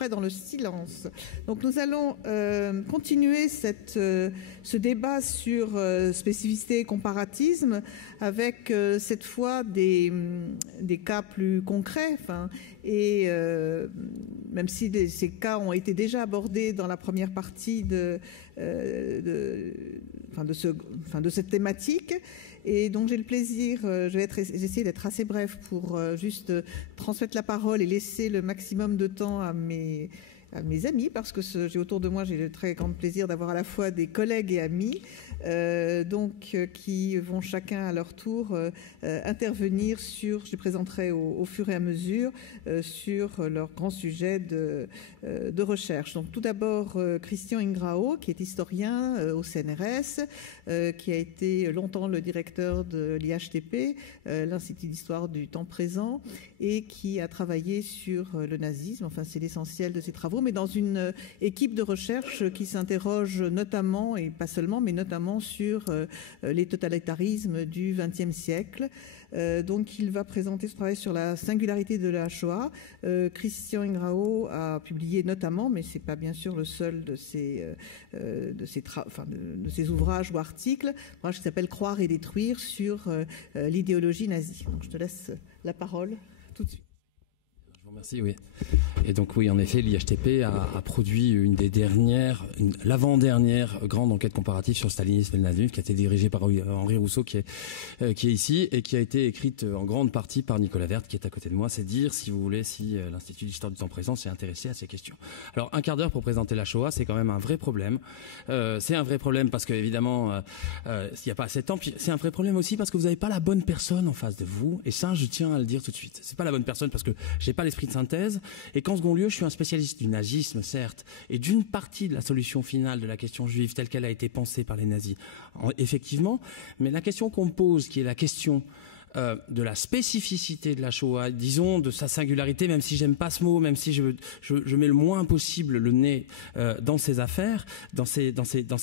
près dans le silence. Donc nous allons continuer ce débat sur spécificité et comparatisme avec cette fois des cas plus concrets. Et même si ces cas ont été déjà abordés dans la première partie de cette thématique. Et donc j'ai le plaisir, j'essaie d'être assez bref pour juste transmettre la parole et laisser le maximum de temps à mes amis, parce que j'ai autour de moi, j'ai le très grand plaisir d'avoir à la fois des collègues et amis, qui vont chacun à leur tour intervenir sur, je les présenterai au fur et à mesure, sur leur grand sujet de recherche. Donc tout d'abord, Christian Ingrao, qui est historien au CNRS, qui a été longtemps le directeur de l'IHTP, l'Institut d'histoire du temps présent, et qui a travaillé sur le nazisme, enfin c'est l'essentiel de ses travaux, mais dans une équipe de recherche qui s'interroge notamment, et pas seulement, mais notamment sur les totalitarismes du XXe siècle. Donc il va présenter ce travail sur la singularité de la Shoah. Christian Ingrao a publié notamment, mais c'est pas bien sûr le seul de ses ouvrages ou articles, un ouvrage qui s'appelle Croire et détruire sur l'idéologie nazie. Donc je te laisse la parole tout de suite. Merci, oui. Et donc oui, en effet, l'IHTP a produit l'avant-dernière grande enquête comparative sur le stalinisme et le nazisme, qui a été dirigée par Henri Rousseau, qui est ici, et qui a été écrite en grande partie par Nicolas Werth, qui est à côté de moi. C'est dire, si vous voulez, si l'Institut d'histoire du temps présent s'est intéressé à ces questions. Alors, un quart d'heure pour présenter la Shoah, c'est quand même un vrai problème. C'est un vrai problème parce que, évidemment, il n'y a pas assez de temps. Puis c'est un vrai problème aussi parce que vous n'avez pas la bonne personne en face de vous. Et ça, je tiens à le dire tout de suite. C'est pas la bonne personne parce que j'ai pas l'esprit de synthèse, et qu'en second lieu, je suis un spécialiste du nazisme, certes, et d'une partie de la solution finale de la question juive telle qu'elle a été pensée par les nazis, effectivement, mais la question qu'on me pose, qui est la question de la spécificité de la Shoah, disons de sa singularité, même si j'aime pas ce mot, même si je mets le moins possible le nez dans ces affaires, dans ces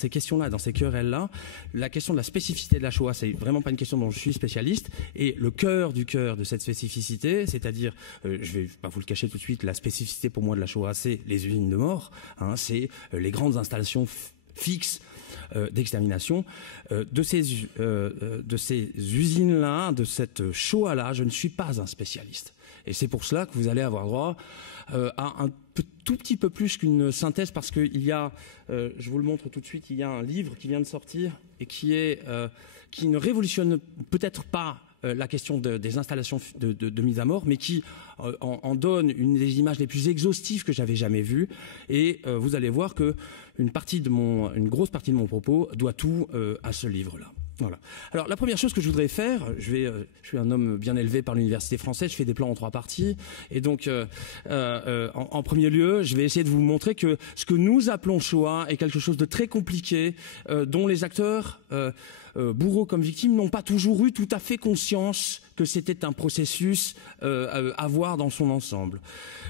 questions-là, dans ces querelles-là, la question de la spécificité de la Shoah, c'est vraiment pas une question dont je suis spécialiste, et le cœur de cette spécificité, c'est-à-dire, je vais pas vous le cacher tout de suite, la spécificité pour moi de la Shoah, c'est les usines de mort, c'est les grandes installations fixes d'extermination. De ces usines-là, de cette Shoah-là, je ne suis pas un spécialiste. Et c'est pour cela que vous allez avoir droit à un tout petit peu plus qu'une synthèse, parce qu'il y a, je vous le montre tout de suite, il y a un livre qui vient de sortir et qui ne révolutionne peut-être pas la question des installations de mise à mort, mais qui en donne une des images les plus exhaustives que j'avais jamais vues. Et vous allez voir que une grosse partie de mon propos doit tout à ce livre-là. Voilà. Alors la première chose que je voudrais faire, je suis un homme bien élevé par l'université française, je fais des plans en 3 parties, et donc en premier lieu, je vais essayer de vous montrer que ce que nous appelons Shoah est quelque chose de très compliqué, dont les acteurs, bourreaux comme victimes, n'ont pas toujours eu tout à fait conscience que c'était un processus à voir dans son ensemble.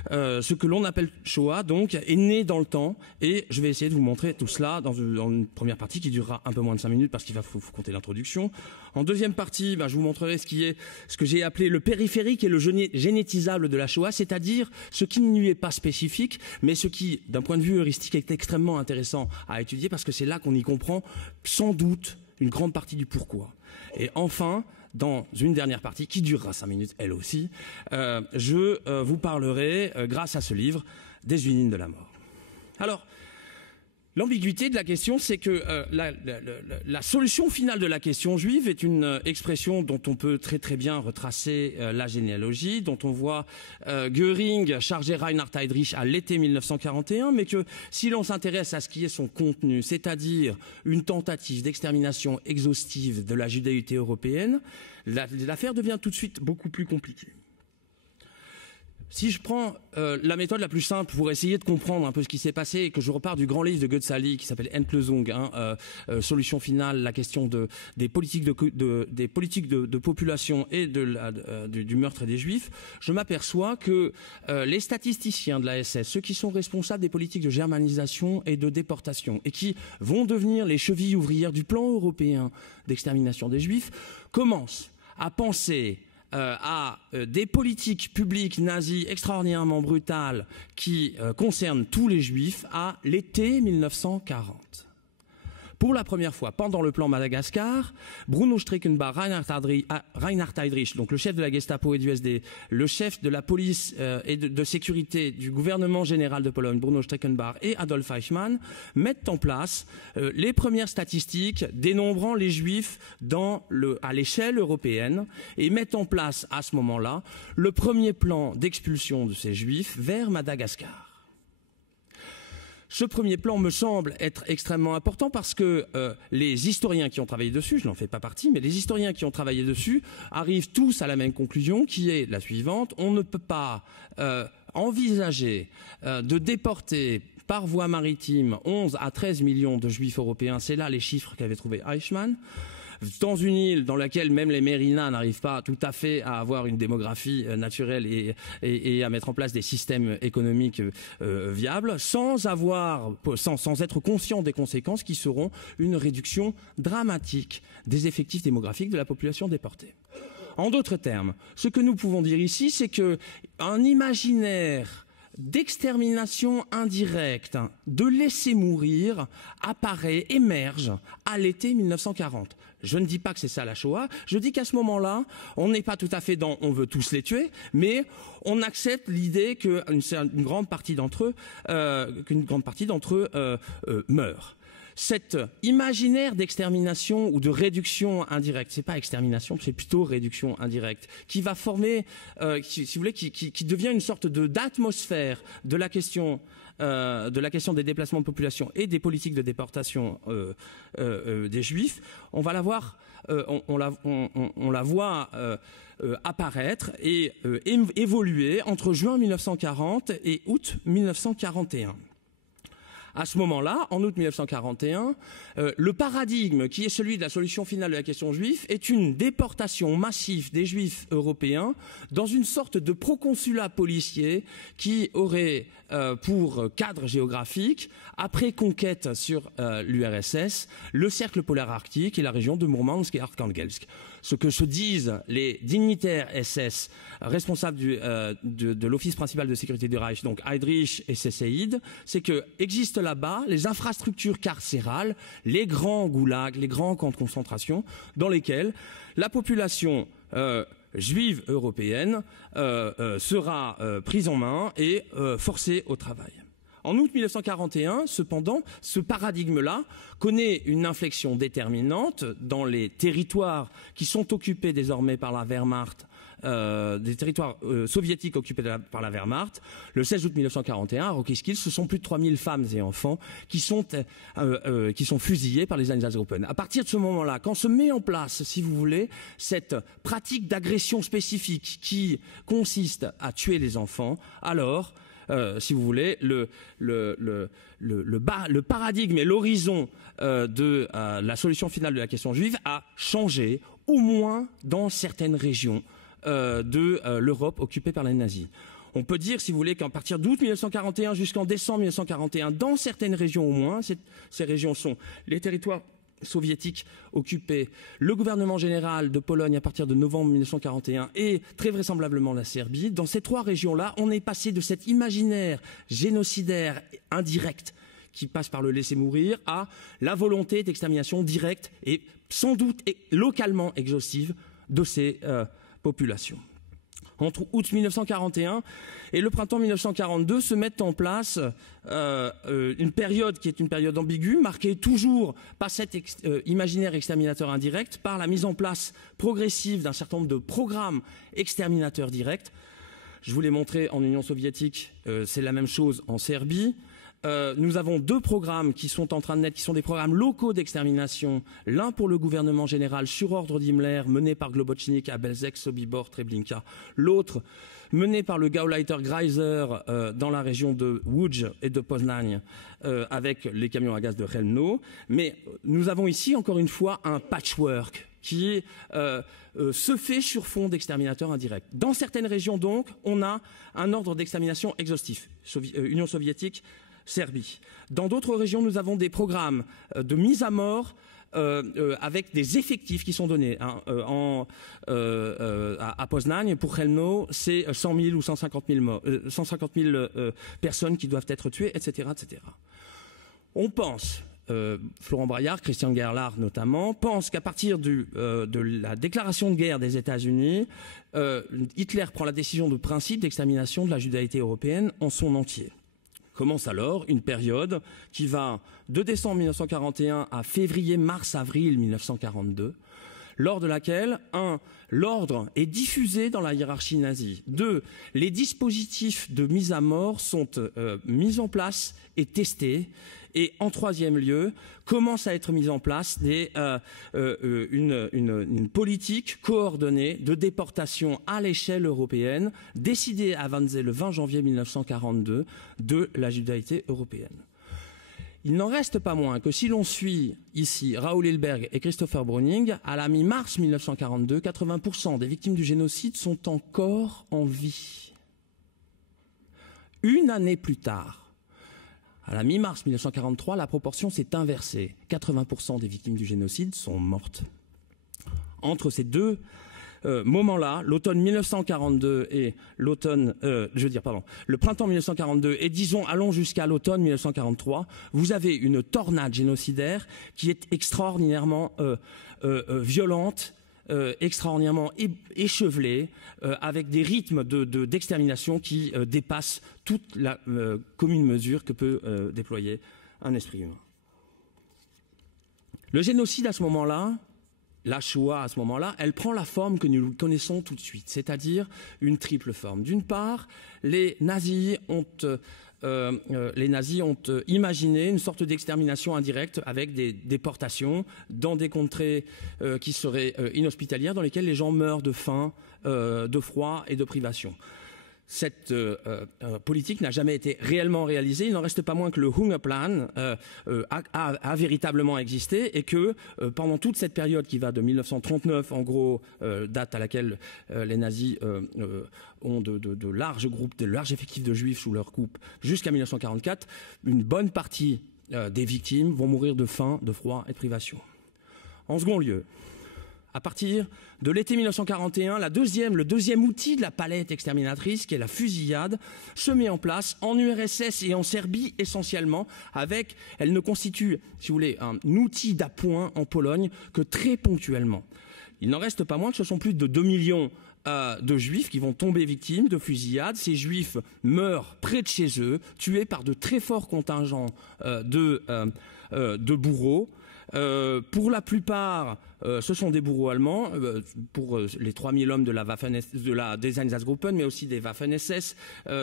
Ce que l'on appelle Shoah, donc, est né dans le temps, et je vais essayer de vous montrer tout cela dans une première partie qui durera un peu moins de 5 minutes parce qu'il faut compter l'introduction. En deuxième partie, je vous montrerai ce que j'ai appelé le périphérique et le génétisable de la Shoah, c'est-à-dire ce qui ne lui est pas spécifique, mais ce qui, d'un point de vue heuristique, est extrêmement intéressant à étudier parce que c'est là qu'on y comprend sans doute une grande partie du pourquoi. Et enfin, dans une dernière partie, qui durera 5 minutes, elle aussi, je vous parlerai, grâce à ce livre, des usines de la mort. Alors, l'ambiguïté de la question, c'est que la solution finale de la question juive est une expression dont on peut très très bien retracer la généalogie, dont on voit Göring charger Reinhard Heydrich à l'été 1941, mais que si l'on s'intéresse à ce qui est son contenu, c'est-à-dire une tentative d'extermination exhaustive de la judéité européenne, l'affaire devient tout de suite beaucoup plus compliquée. Si je prends la méthode la plus simple pour essayer de comprendre un peu ce qui s'est passé, et que je repars du grand livre de Goetz-Sally qui s'appelle Endlösung, solution finale, la question des politiques de population et du meurtre des Juifs, je m'aperçois que les statisticiens de la SS, ceux qui sont responsables des politiques de germanisation et de déportation, et qui vont devenir les chevilles ouvrières du plan européen d'extermination des Juifs, commencent à penser à des politiques publiques nazies extraordinairement brutales qui concernent tous les juifs à l'été 1940. Pour la première fois, pendant le plan Madagascar, Bruno Streckenbach, Reinhard Heydrich, donc le chef de la Gestapo et du SD, le chef de la police et de sécurité du gouvernement général de Pologne, Bruno Streckenbach, et Adolf Eichmann, mettent en place les premières statistiques dénombrant les juifs à l'échelle européenne et mettent en place à ce moment-là le premier plan d'expulsion de ces juifs vers Madagascar. Ce premier plan me semble être extrêmement important parce que les historiens qui ont travaillé dessus, je n'en fais pas partie, mais les historiens qui ont travaillé dessus arrivent tous à la même conclusion qui est la suivante. On ne peut pas envisager de déporter par voie maritime 11 à 13 millions de juifs européens, c'est là les chiffres qu'avait trouvé Eichmann, dans une île dans laquelle même les Mérinas n'arrivent pas tout à fait à avoir une démographie naturelle et à mettre en place des systèmes économiques viables, sans être conscient des conséquences qui seront une réduction dramatique des effectifs démographiques de la population déportée. En d'autres termes, ce que nous pouvons dire ici, c'est qu'un imaginaire d'extermination indirecte, de laisser mourir, émerge à l'été 1940. Je ne dis pas que c'est ça la Shoah, je dis qu'à ce moment-là, on n'est pas tout à fait dans « on veut tous les tuer », mais on accepte l'idée qu'une grande partie d'entre eux meurent. Cet imaginaire d'extermination ou de réduction indirecte, c'est pas extermination, c'est plutôt réduction indirecte, qui va former, si vous voulez, qui devient une sorte d'atmosphère de la question des déplacements de population et des politiques de déportation des Juifs, on va la voir, on la voit apparaître et évoluer entre juin 1940 et août 1941. À ce moment-là, en août 1941, le paradigme qui est celui de la solution finale de la question juive est une déportation massive des juifs européens dans une sorte de proconsulat policier qui aurait pour cadre géographique, après conquête sur l'URSS, le cercle polaire arctique et la région de Mourmansk et Arkhangelsk. Ce que se disent les dignitaires SS responsables de l'office principal de sécurité du Reich, donc Heydrich et Seysseied, c'est que existent là-bas les infrastructures carcérales, les grands goulags, les grands camps de concentration, dans lesquels la population juive européenne sera prise en main et forcée au travail. En août 1941, cependant, ce paradigme-là connaît une inflexion déterminante dans les territoires qui sont occupés désormais par la Wehrmacht, des territoires soviétiques occupés par la Wehrmacht. Le 16 août 1941, à Rokiskil, ce sont plus de 3000 femmes et enfants qui sont fusillés par les Einsatzgruppen. À partir de ce moment-là, quand se met en place, si vous voulez, cette pratique d'agression spécifique qui consiste à tuer les enfants, alors si vous voulez, le paradigme et l'horizon de la solution finale de la question juive a changé, au moins dans certaines régions de l'Europe occupée par les nazis. On peut dire, si vous voulez, qu'à partir d'août 1941 jusqu'en décembre 1941, dans certaines régions au moins, ces régions sont les territoires soviétiques occupés, le gouvernement général de Pologne à partir de novembre 1941 et très vraisemblablement la Serbie. Dans ces trois régions-là, on est passé de cet imaginaire génocidaire indirect qui passe par le laisser mourir à la volonté d'extermination directe et sans doute localement exhaustive de ces populations. Entre août 1941 et le printemps 1942 se mettent en place une période qui est une période ambiguë, marquée toujours par cet imaginaire exterminateur indirect, par la mise en place progressive d'un certain nombre de programmes exterminateurs directs. Je vous l'ai montré en Union soviétique, c'est la même chose en Serbie. Nous avons deux programmes qui sont en train de naître, qui sont des programmes locaux d'extermination, l'un pour le gouvernement général sur ordre d'Himmler, mené par Globocnik à Belzec, Sobibor, Treblinka, l'autre mené par le Gauleiter Greiser dans la région de Łódź et de Poznań avec les camions à gaz de Chelmno. Mais nous avons ici encore une fois un patchwork qui se fait sur fond d'exterminateurs indirects. Dans certaines régions donc, on a un ordre d'extermination exhaustif, Union soviétique, Serbie. Dans d'autres régions, nous avons des programmes de mise à mort avec des effectifs qui sont donnés. Hein, à Poznań, pour Chełmno, c'est 100 000 ou 150 000 personnes qui doivent être tuées, etc., etc. On pense, Florent Braillard, Christian Gerlach notamment, pense qu'à partir de la déclaration de guerre des États-Unis, Hitler prend la décision de principe d'extermination de la judaïté européenne en son entier. Commence alors une période qui va de décembre 1941 à février-mars-avril 1942, lors de laquelle, 1. L'ordre est diffusé dans la hiérarchie nazie. 2. Les dispositifs de mise à mort sont mis en place et testés. Et en troisième lieu, commence à être mise en place une politique coordonnée de déportation à l'échelle européenne, décidée à Wannsee le 20 janvier 1942 de la judaïté européenne. Il n'en reste pas moins que si l'on suit ici Raoul Hilberg et Christopher Browning, à la mi-mars 1942, 80% des victimes du génocide sont encore en vie. Une année plus tard, à la mi-mars 1943, la proportion s'est inversée. 80% des victimes du génocide sont mortes. Entre ces deux moments-là, l'automne 1942 et le printemps 1942 et disons allons jusqu'à l'automne 1943, vous avez une tornade génocidaire qui est extraordinairement violente, extraordinairement échevelée, avec des rythmes d'extermination qui dépassent toute la commune mesure que peut déployer un esprit humain. Le génocide à ce moment-là, la Shoah à ce moment-là, elle prend la forme que nous connaissons tout de suite, c'est-à-dire une triple forme. D'une part, les nazis ont imaginé une sorte d'extermination indirecte avec des déportations dans des contrées qui seraient inhospitalières, dans lesquelles les gens meurent de faim, de froid et de privation. Cette politique n'a jamais été réellement réalisée. Il n'en reste pas moins que le Hungerplan a véritablement existé et que pendant toute cette période qui va de 1939, en gros, date à laquelle les nazis ont de larges groupes, de larges effectifs de juifs sous leur coupe, jusqu'à 1944, une bonne partie des victimes vont mourir de faim, de froid et de privation. En second lieu, à partir de l'été 1941, le deuxième outil de la palette exterminatrice, qui est la fusillade, se met en place en URSS et en Serbie essentiellement, elle ne constitue, si vous voulez, un outil d'appoint en Pologne que très ponctuellement. Il n'en reste pas moins que ce sont plus de 2 millions de juifs qui vont tomber victimes de fusillades. Ces juifs meurent près de chez eux, tués par de très forts contingents de bourreaux. Pour la plupart, ce sont des bourreaux allemands, pour les 3000 hommes des Einsatzgruppen, mais aussi des Waffen-SS,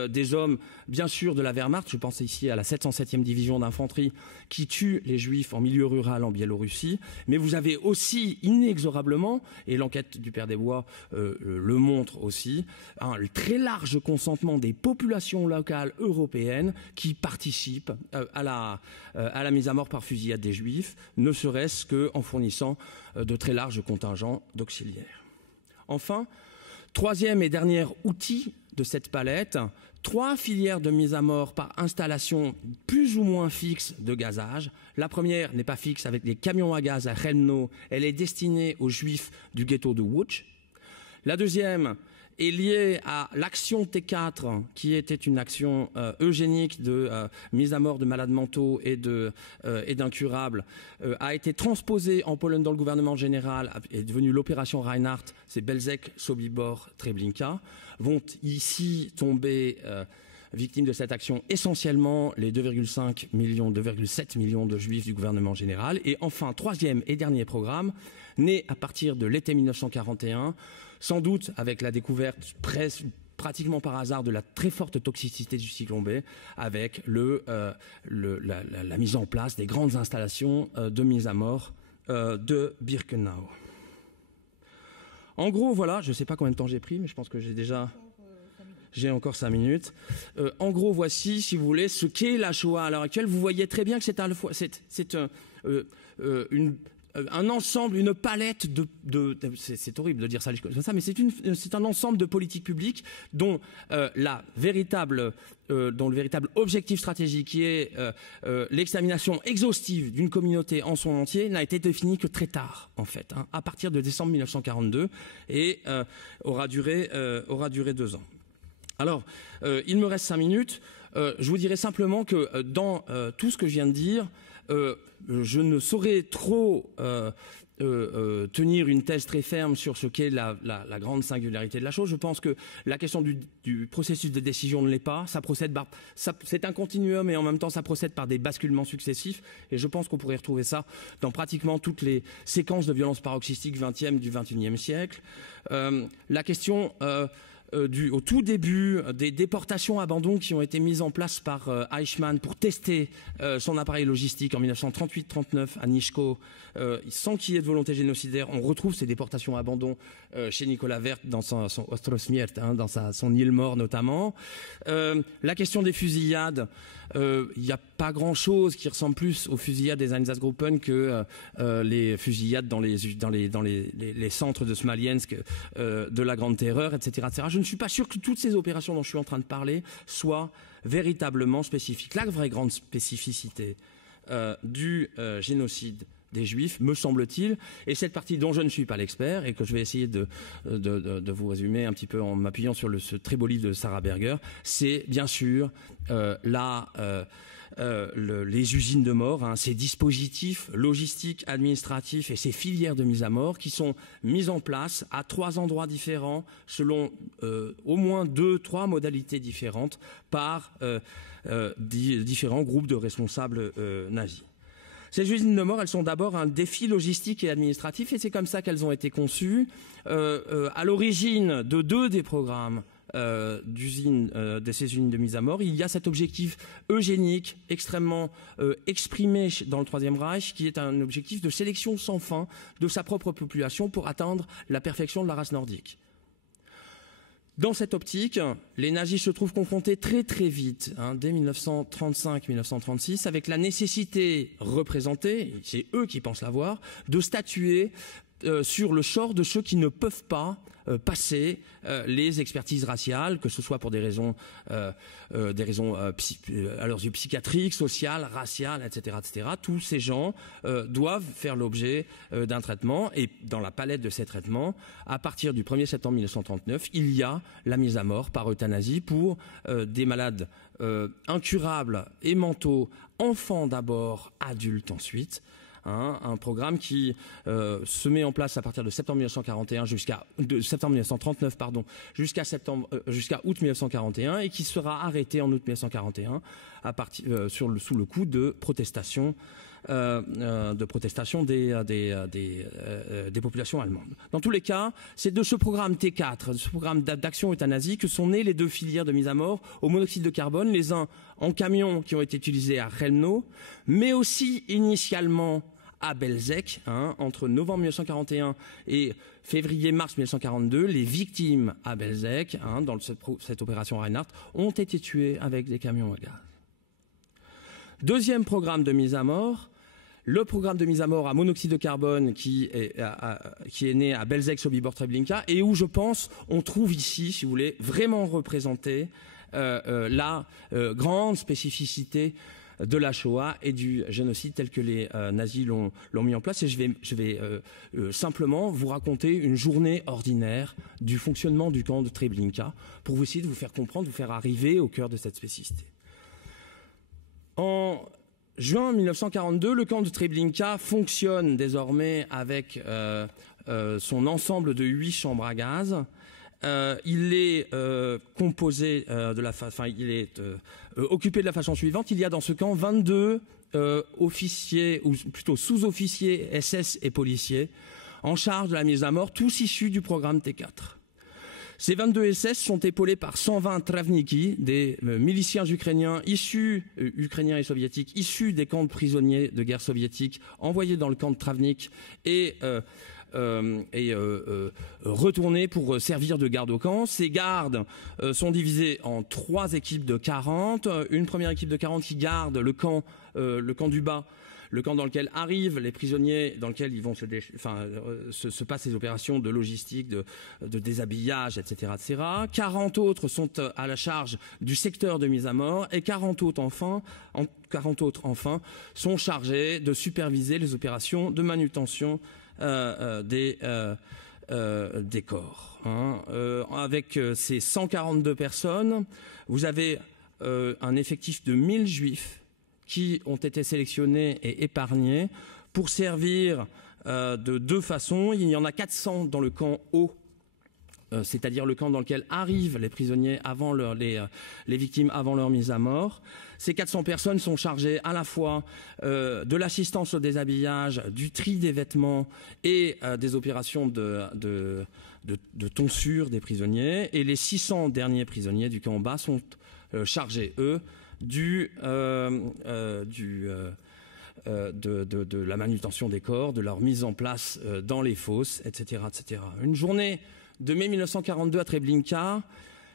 des hommes, bien sûr, de la Wehrmacht. Je pense ici à la 707e division d'infanterie qui tue les Juifs en milieu rural en Biélorussie. Mais vous avez aussi, inexorablement, et l'enquête du Père des Bois le montre aussi, un très large consentement des populations locales européennes qui participent à la mise à mort par fusillade des Juifs, ne serait-ce qu'en fournissant de très larges contingents d'auxiliaires. Enfin, troisième et dernier outil de cette palette, 3 filières de mise à mort par installation plus ou moins fixe de gazage. La première n'est pas fixe avec des camions à gaz à Chełmno, elle est destinée aux Juifs du ghetto de Łódź. La deuxième est liée à l'action T4, qui était une action eugénique de mise à mort de malades mentaux et d'incurables, a été transposée en Pologne dans le gouvernement général, est devenue l'opération Reinhardt, c'est Belzec, Sobibor, Treblinka, vont ici tomber victimes de cette action essentiellement les 2,7 millions de juifs du gouvernement général. Et enfin, troisième et dernier programme, né à partir de l'été 1941, sans doute avec la découverte pratiquement par hasard de la très forte toxicité du cyclone B, avec la mise en place des grandes installations de mise à mort de Birkenau. En gros, voilà, je ne sais pas combien de temps j'ai pris, mais je pense que j'ai encore 5 minutes. En gros, voici, si vous voulez, ce qu'est la Shoah à l'heure actuelle. Vous voyez très bien que c'est à la fois, un ensemble, une palette c'est horrible de dire ça comme ça, mais c'est un ensemble de politiques publiques dont le véritable objectif stratégique, qui est l'examination exhaustive d'une communauté en son entier, n'a été défini que très tard, en fait, à partir de décembre 1942, et aura duré 2 ans. Alors, il me reste 5 minutes. Je vous dirais simplement que dans tout ce que je viens de dire, je ne saurais trop tenir une thèse très ferme sur ce qu'est la grande singularité de la chose. Je pense que la question du processus de décision ne l'est pas. C'est un continuum, et en même temps ça procède par des basculements successifs, et je pense qu'on pourrait retrouver ça dans pratiquement toutes les séquences de violences paroxystiques du XXIe siècle. La question au tout début des déportations abandon qui ont été mises en place par Eichmann pour tester son appareil logistique en 1938-39 à Nischko, sans qu'il y ait de volonté génocidaire. On retrouve ces déportations abandon chez Nicolas Werth dans son Ostrosmiert, dans son île mort notamment. La question des fusillades, il n'y a pas grand-chose qui ressemble plus aux fusillades des Einsatzgruppen que les fusillades dans les centres de Smolensk, de la Grande Terreur, etc., etc. Je ne suis pas sûr que toutes ces opérations dont je suis en train de parler soient véritablement spécifiques. La vraie grande spécificité du génocide des Juifs, me semble-t-il, et cette partie dont je ne suis pas l'expert, et que je vais essayer de vous résumer un petit peu en m'appuyant sur ce très beau livre de Sarah Berger, c'est bien sûr les usines de mort, ces dispositifs logistiques, administratifs et ces filières de mise à mort qui sont mises en place à 3 endroits différents, selon au moins 2-3 modalités différentes, par différents groupes de responsables nazis. Ces usines de mort, elles sont d'abord un défi logistique et administratif, et c'est comme ça qu'elles ont été conçues. À l'origine de 2 des programmes de ces usines de mise à mort, il y a cet objectif eugénique extrêmement exprimé dans le Troisième Reich, qui est un objectif de sélection sans fin de sa propre population pour atteindre la perfection de la race nordique. Dans cette optique, les nazis se trouvent confrontés très très vite, dès 1935-1936, avec la nécessité représentée, c'est eux qui pensent l'avoir, de statuer sur le sort de ceux qui ne peuvent pas passer les expertises raciales, que ce soit pour des raisons psychiatriques, sociales, raciales, etc., etc. Tous ces gens doivent faire l'objet d'un traitement, et dans la palette de ces traitements, à partir du 1er septembre 1939, il y a la mise à mort par euthanasie pour des malades incurables et mentaux, enfants d'abord, adultes ensuite. Un programme qui se met en place à partir de septembre 1939 jusqu'à août 1941, et qui sera arrêté en août 1941 sous le coup de protestation des populations allemandes. Dans tous les cas, c'est de ce programme T4, de ce programme d'action euthanasie, que sont nées les 2 filières de mise à mort au monoxyde de carbone, les uns en camions qui ont été utilisés à Chelmno, mais aussi initialement à Belzec, entre novembre 1941 et février-mars 1942, les victimes à Belzec, dans cette opération Reinhardt, ont été tuées avec des camions à gaz. Deuxième programme de mise à mort, le programme de mise à mort à monoxyde de carbone qui est né à Belzec, Sobibor, Treblinka, et où, je pense, on trouve ici, si vous voulez, vraiment représenté la grande spécificité de la Shoah et du génocide tel que les nazis l'ont mis en place. Et je vais simplement vous raconter une journée ordinaire du fonctionnement du camp de Treblinka pour essayer de vous faire comprendre, vous faire arriver au cœur de cette spécificité. En juin 1942, le camp de Treblinka fonctionne désormais avec son ensemble de 8 chambres à gaz. Il est composé il est occupé de la façon suivante. Il y a dans ce camp 22 officiers, ou plutôt sous-officiers SS et policiers, en charge de la mise à mort, tous issus du programme T4. Ces 22 SS sont épaulés par 120 travniki, des miliciens ukrainiens et soviétiques, issus des camps de prisonniers de guerre soviétiques, envoyés dans le camp de Travnik et retournés pour servir de garde au camp. Ces gardes sont divisés en 3 équipes de 40. Une première équipe de 40 qui garde le camp du bas, le camp dans lequel arrivent les prisonniers, dans lequel ils vont se passent les opérations de logistique, de déshabillage, etc., etc. 40 autres sont à la charge du secteur de mise à mort et 40 autres enfin sont chargés de superviser les opérations de manutention des corps. Avec ces 142 personnes, vous avez un effectif de 1000 juifs qui ont été sélectionnés et épargnés pour servir de 2 façons. Il y en a 400 dans le camp haut, c'est-à-dire le camp dans lequel arrivent les prisonniers avant les victimes avant leur mise à mort. Ces 400 personnes sont chargées à la fois de l'assistance au déshabillage, du tri des vêtements et des opérations de tonsure des prisonniers. Et les 600 derniers prisonniers du camp bas sont chargés, eux, de la manutention des corps, de leur mise en place dans les fosses, etc., etc. Une journée de mai 1942 à Treblinka,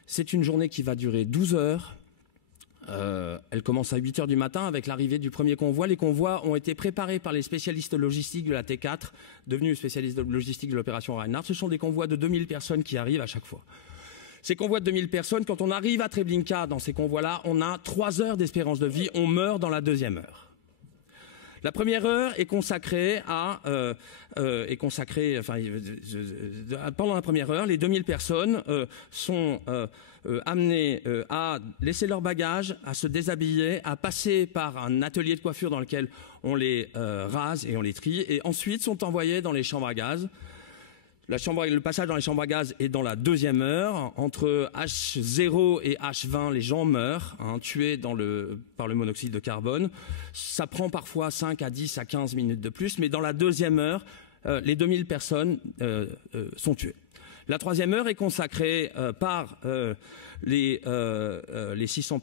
c'est une journée qui va durer 12 heures. Elle commence à 8 heures du matin avec l'arrivée du premier convoi. Les convois ont été préparés par les spécialistes logistiques de la T4, devenus spécialistes de logistique de l'opération Reinhardt. Ce sont des convois de 2000 personnes qui arrivent à chaque fois. Ces convois de 2000 personnes, quand on arrive à Treblinka dans ces convois-là, on a 3 heures d'espérance de vie, on meurt dans la 2e heure. La première heure est consacrée pendant la première heure, les 2000 personnes sont amenées à laisser leurs bagages, à se déshabiller, à passer par un atelier de coiffure dans lequel on les rase et on les trie, et ensuite sont envoyées dans les chambres à gaz. Le passage dans les chambres à gaz est dans la 2e heure. Entre H0 et H20, les gens meurent, tués par le monoxyde de carbone. Ça prend parfois 5 à 10 à 15 minutes de plus, mais dans la 2e heure, les 2000 personnes sont tuées. La 3e heure est consacrée par les 600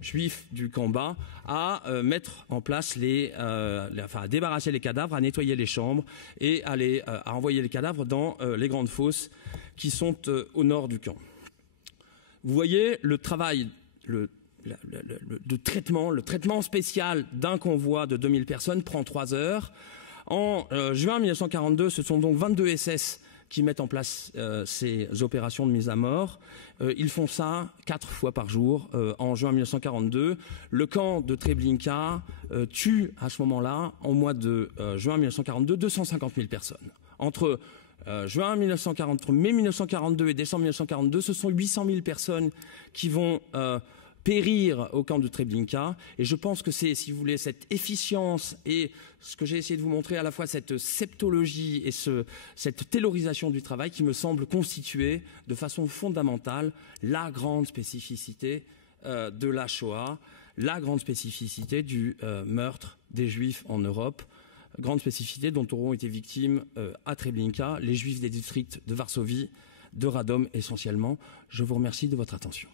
juifs du camp bas à mettre en place à débarrasser les cadavres, à nettoyer les chambres et à envoyer les cadavres dans les grandes fosses qui sont au nord du camp. Vous voyez le travail, le traitement spécial d'un convoi de 2000 personnes prend 3 heures. En juin 1942, ce sont donc 22 SS qui mettent en place ces opérations de mise à mort. Ils font ça 4 fois par jour. En juin 1942, le camp de Treblinka tue à ce moment-là, en mois de juin 1942, 250 000 personnes. Entre mai 1942 et décembre 1942, ce sont 800 000 personnes qui vont périr au camp de Treblinka. Et je pense que c'est, si vous voulez, cette efficience et ce que j'ai essayé de vous montrer, à la fois cette septologie et cette taylorisation du travail qui me semble constituer de façon fondamentale la grande spécificité de la Shoah, la grande spécificité du meurtre des Juifs en Europe, grande spécificité dont auront été victimes à Treblinka les Juifs des districts de Varsovie, de Radom essentiellement. Je vous remercie de votre attention.